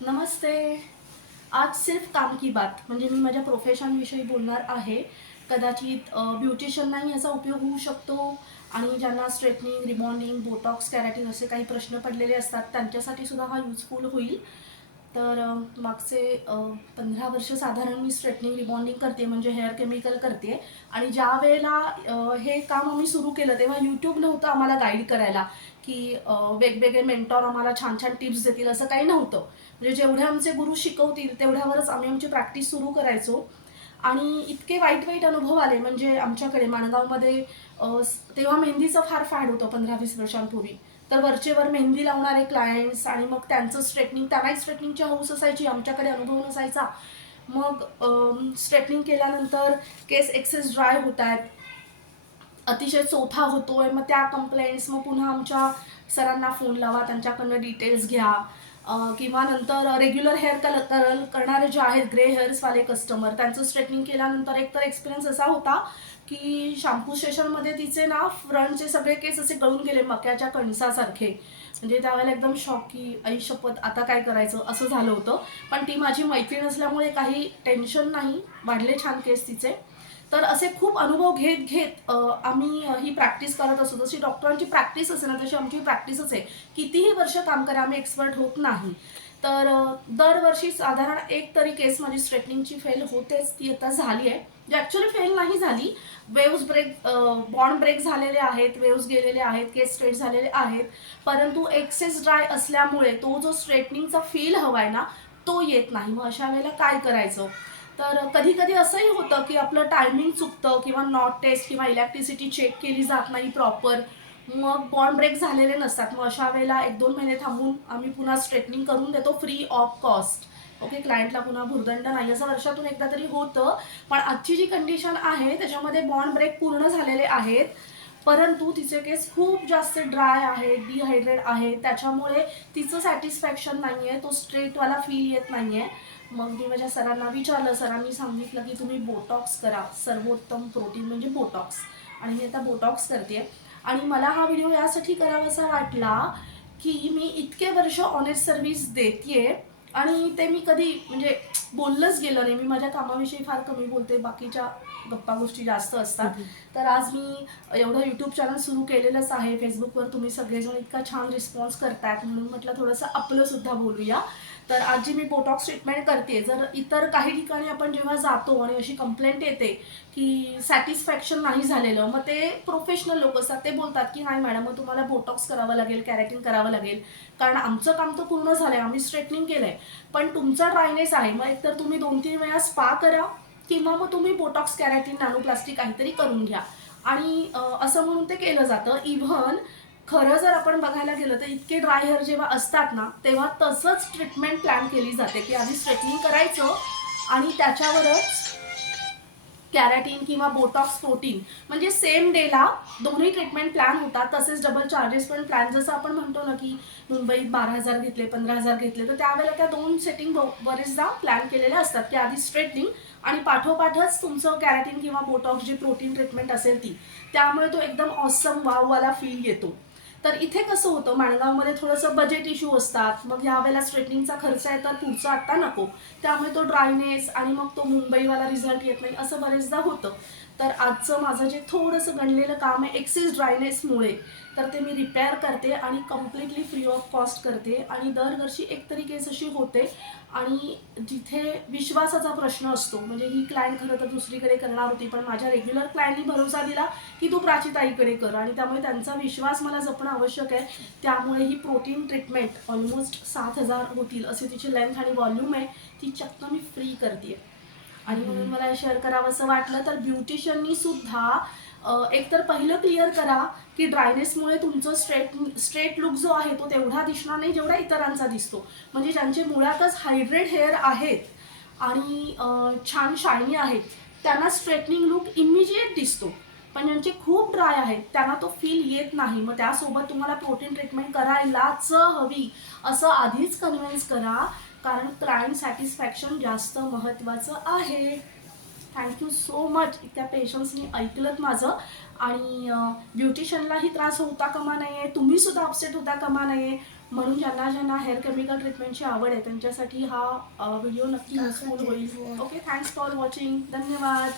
नमस्ते. आज सिर्फ काम की बात म्हणजे मी माझ्या प्रोफेशनविषयी बोलणार आहे. कदाचित ब्युटिशियननाही याचा उपयोग होऊ शकतो आणि ज्यांना स्ट्रेटनिंग, रिबॉन्डिंग, बोटॉक्स, केराटिन असे काही प्रश्न पडलेले असतात त्यांच्यासाठी सुद्धा हा युजफुल होईल. तर मागचे 15 वर्ष साधारण मी स्ट्रेटनिंग, रिबॉन्डिंग करते म्हणजे हेअर केमिकल करते आणि ज्या वेळेला हे काम आम्ही सुरू केलं तेव्हा यूट्यूब नव्हतं आम्हाला गाईड करायला की वेगवेगळे मेंटॉर आम्हाला छान छान टिप्स देतील असं काही नव्हतं. म्हणजे जेवढे आमचे गुरु शिकवतील तेवढ्यावरच आम्ही आमची प्रॅक्टिस सुरू करायचो आणि इतके वाईट वाईट अनुभव आले म्हणजे आमच्याकडे माणगावमध्ये तेव्हा मेहंदीचं फार फॅड होतं 15-20 वर्षांपूर्वी. तर वरचे वर मेहंदी लावणारे क्लायंट्स आणि मग त्यांचं स्ट्रेटनिंग, त्यांनाही स्ट्रेटनिंगची हौस असायची, आमच्याकडे अनुभव नसायचा. मग स्ट्रेटनिंग केल्यानंतर केस एक्सेस ड्राय होत आहेत, अतिशय चोथा होतोय, मग त्या कंप्लेंट्स, मग पुन्हा आमच्या सरांना फोन लावा, त्यांच्याकडनं डिटेल्स घ्या. किंवा नंतर रेग्युलर हेअर कलर करणारे जे आहेत ग्रे हेअर्सवाले कस्टमर, त्यांचं स्ट्रेटनिंग केल्यानंतर एकतर एक्सपिरियन्स असा होता की शॅम्पू सेशनमध्ये तिचे ना फ्रंटचे सगळे केस असे गळून गेले मक्याच्या कणसासारखे. म्हणजे त्यावेळेला एकदम शॉक की आई शपथ आता काय करायचं असं झालं होतं. पण ती माझी मैत्रीण असल्यामुळे काही टेन्शन नाही, वाढले छान केस तिचे. तर असे खूप अनुभव घेत घेत आम्ही ही प्रॅक्टिस करत असतो. जशी डॉक्टरांची प्रॅक्टिस असेल ना तशी आमची प्रॅक्टिसच आहे. कितीही वर्ष काम करा आम्ही एक्सपर्ट होत नाही. तर दरवर्षी साधारण एक तरी केस माझी स्ट्रेटनिंगची फेल होतेच. ती आता झाली आहे, जी ॲक्च्युली फेल नाही झाली. वेव्स ब्रेक, बॉन्ड ब्रेक झालेले आहेत, वेव्स गेलेले आहेत, केस स्ट्रेट झालेले आहेत. परंतु एक्सेस ड्राय असल्यामुळे तो जो स्ट्रेटनिंगचा फील हवा आहे ना तो येत नाही. मग अशा वेळेला काय करायचं? तर कधी कधी असंही होतं की आपलं टायमिंग चुकतं किंवा नॉट टेस्ट किंवा इलेक्ट्रिसिटी चेक केली जात नाही प्रॉपर. मग बॉन्ड ब्रेक झालेले नसतात. मग अशा वेळेला 1-2 महिने थांबून आम्ही पुन्हा स्ट्रेटनिंग करून देतो फ्री ऑफ कॉस्ट. ओके, क्लायंटला पुन्हा भुर्दंड नाही. असं वर्षातून एकदा तरी होतं. पण आजची जी कंडिशन आहे त्याच्यामध्ये बॉन्ड ब्रेक पूर्ण झालेले आहेत, परंतु तिचे केस खूप जास्त ड्राय आहे, डिहायड्रेट आहे, त्याच्यामुळे तिचं सॅटिस्फॅक्शन नाही आहे, तो स्ट्रेटवाला फील येत नाही आहे. मग मी माझ्या सरांना विचारलं, सरांनी सांगितलं की तुम्ही बोटॉक्स करा, सर्वोत्तम प्रोटीन म्हणजे बोटॉक्स. आणि मी आता बोटॉक्स करते. आणि मला हा व्हिडिओ यासाठी करावासा वाटला की मी इतके वर्ष ऑनेस्ट सर्व्हिस देते आणि ते मी कधी म्हणजे बोललंच गेलं नाही. मी माझ्या कामाविषयी फार कमी बोलते, बाकीच्या गप्पा गोष्टी जास्त असतात. तर आज मी एवढं यूट्यूब चॅनल सुरू केलेलंच आहे. फेसबुकवर तुम्ही सगळेजण इतका छान रिस्पॉन्स करतायत म्हणून म्हटलं थोडंसं आपलं सुद्धा बोलूया. तर आज जी मी बोटॉक्स ट्रीटमेंट करते, जर इतर काही ठिकाणी आपण जेव्हा जातो आणि अशी कंप्लेंट येते की सॅटिस्फॅक्शन नाही झालेलं, मग ते प्रोफेशनल लोक असतात, ते बोलतात की नाही मॅडम मग तुम्हाला बोटॉक्स करावं लागेल, कॅरेटिन करावं लागेल, कारण आमचं काम तर पूर्ण झालं आहे, आम्ही स्ट्रेटनिंग केलं आहे, पण तुमचा ड्रायनेस आहे. मग एकतर तुम्ही 2-3 वेळा स्पा करा किंवा मग तुम्ही बोटॉक्स, कॅरेटिन, नॅनोप्लास्टिक काहीतरी करून घ्या. आणि असं म्हणून ते केलं जातं. इव्हन खरं जर आपण बघायला गेलं तर इतके ड्राय हेअर जेव्हा असतात ना तेव्हा तसंच ट्रीटमेंट प्लॅन केली जाते की आधी स्ट्रेटनिंग करायचं आणि त्याच्यावरच कॅराटीन किंवा बोटॉक्स प्रोटीन, म्हणजे सेम डेला दोन्ही ट्रीटमेंट प्लॅन होतात. तसेच डबल चार्जेस पण प्लॅन, जसं आपण म्हणतो ना की मुंबईत 12,000 घेतले, 15,000 घेतले, तर त्यावेळेला त्या 2 सेटिंग बरेचदा प्लॅन केलेल्या असतात की आधी स्ट्रेटनिंग आणि पाठोपाठच तुमचं कॅराटीन किंवा बोटॉक्स जी प्रोटीन ट्रीटमेंट असेल ती. त्यामुळे तो एकदम ऑसम वाववाला फील येतो. तर इथे कसं होतं, माणगावमध्ये थोडंसं बजेट इश्यू असतात. मग यावेळेला स्ट्रेटनिंगचा खर्च आहे तर पुढचा आत्ता नको, त्यामुळे तो ड्रायनेस आणि मग तो मुंबईवाला रिझल्ट येत नाही असं बरेचदा होतं. तर आजचं माझं जे थोडंसं गणलेलं काम आहे एक्सेस ड्रायनेसमुळे, तर ते मी रिपेअर करते आणि कम्प्लिटली फ्री ऑफ कॉस्ट करते. आणि दरवर्षी एक तरी केस अशी होते. आणि जिथे विश्वासाचा प्रश्न असतो, म्हणजे ही क्लायंट खरं तर दुसरीकडे करणार होती, पण माझ्या रेग्युलर क्लायंटनी भरोसा दिला की तू प्राचीताईकडे कर, आणि त्यामुळे त्यांचा विश्वास मला जपणं आवश्यक आहे. त्यामुळे ही प्रोटीन ट्रीटमेंट ऑलमोस्ट 7,000 होतील असे तिची लेंथ आणि व्हॉल्यूम आहे, ती चक्क मी फ्री करते. आणि म्हणून मला हे शेअर करावं असं वाटलं. तर ब्युटिशियननी सुद्धा एकतर पहिलं क्लिअर करा की ड्रायनेसमुळे तुमचं स्ट्रेट लुक जो आहे तो तेवढा दिसणार नाही जेवढा इतरांचा दिसतो. म्हणजे ज्यांचे मुळातच हायड्रेट हेअर आहेत आणि छान शायनी आहेत त्यांना स्ट्रेटनिंग लुक इमिजिएट दिसतो, पण ज्यांचे खूप ड्राय आहेत त्यांना तो फील येत नाही. मग त्यासोबत तुम्हाला प्रोटीन ट्रीटमेंट करायलाच हवी असं आधीच कन्व्हिन्स करा, कारण क्लायंट सॅटिस्फॅक्शन जास्त महत्त्वाचं आहे. थँक्यू सो मच इतक्या पेशन्सनी ऐकलं माझं. आणि ब्युटिशियनलाही त्रास होता कामा नये, तुम्ही सुद्धा अपसेट होता कामा नये. म्हणून ज्यांना ज्यांना हेअर केमिकल ट्रीटमेंटची आवड आहे त्यांच्यासाठी हा व्हिडिओ नक्की युजफुल होईल. Okay, thanks for watching. धन्यवाद.